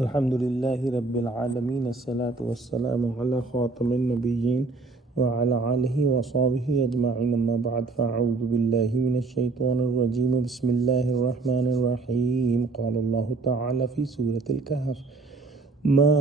Alhamdulillahi Rabbil Alameen, as-salatu was-salamu ala khatamin nabiyyin wa ala alihi wa sahbihi ajma'in, amma ba'd, fa'a'udhu billahi minash shaitanir rajim, bismillahir rahmanir rahim. Qala Allahu ta'ala fi Surah Al-Kahaf, ma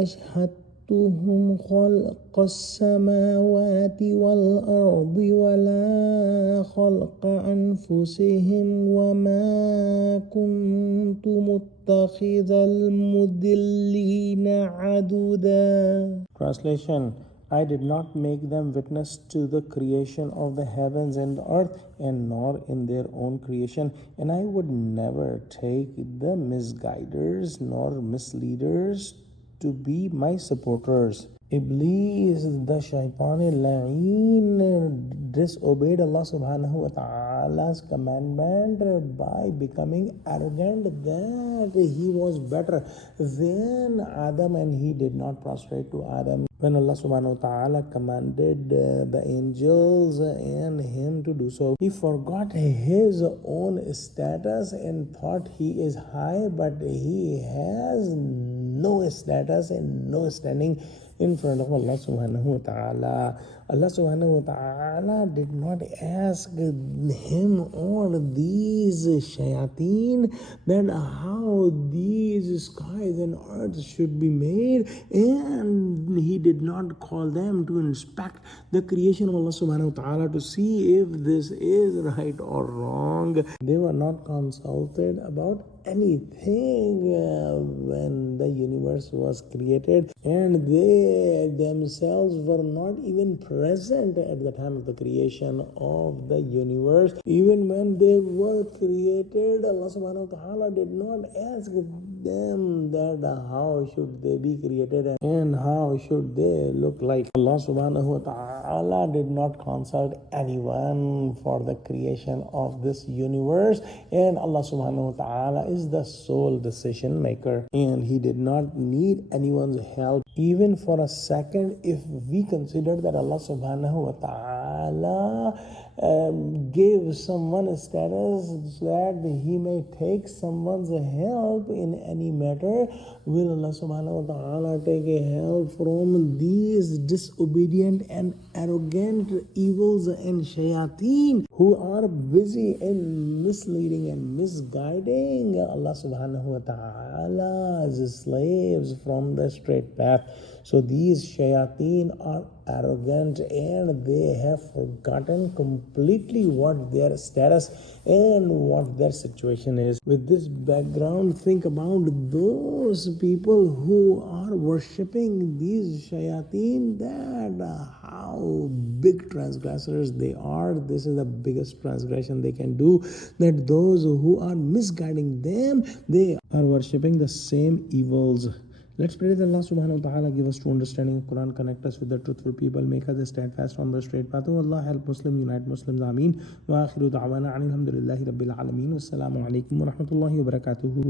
ashhadtuhum khalqas samawati wal ardi wala khalqa anfusihim wa ma kuntu muttakhidhal mudillina aduda. Translation: I did not make them witness to the creation of the heavens and the earth, and nor in their own creation, and I would never take the misguiders nor misleaders to be my supporters. Iblis, the shaitan al-la'een, disobeyed Allah subhanahu wa ta'ala's commandment by becoming arrogant that he was better than Adam, and he did not prostrate to Adam when Allah subhanahu wa ta'ala commanded the angels and him to do so. He forgot his own status and thought he is high, but he has no status and no standing in front of Allah subhanahu wa ta'ala. Allah subhanahu wa ta'ala did not ask him or these shayateen that how these skies and earth should be made, and he did not call them to inspect the creation of Allah subhanahu wa ta'ala to see if this is right or wrong. They were not consulted about anything when the universe was created, and they themselves were not even present at the time of the creation of the universe. Even when they were created, Allah subhanahu wa ta'ala did not ask them that how should they be created and how should they look like. Allah subhanahu wa ta'ala did not consult anyone for the creation of this universe, and Allah subhanahu wa ta'ala is the sole decision maker, and he did not need anyone's help even for a second. If we consider that Allah subhanahu wa ta'ala gave someone a status that he may take someone's help in any matter, will Allah subhanahu wa ta'ala take a help from these disobedient and arrogant evils and shayateen who are busy in misleading and misguiding Allah subhanahu wa ta'ala's slaves from the straight path? So these shayateen are arrogant, and they have forgotten completely what their status and what their situation is. With this background, think about those people who are worshipping these shayateen, that how big transgressors they are. This is the biggest transgression they can do, that those who are misguiding them, they are worshipping the same evils. Let's pray that Allah subhanahu wa ta'ala give us true understanding of Quran, connect us with the truthful people, make us steadfast on the straight path. Oh Allah, help Muslim, unite Muslims, Ameen. Wa akhiru da'wana alhamdulillahi Rabbil Alameen. Wassalamu alaikum wa rahmatullahi wa barakatuhu.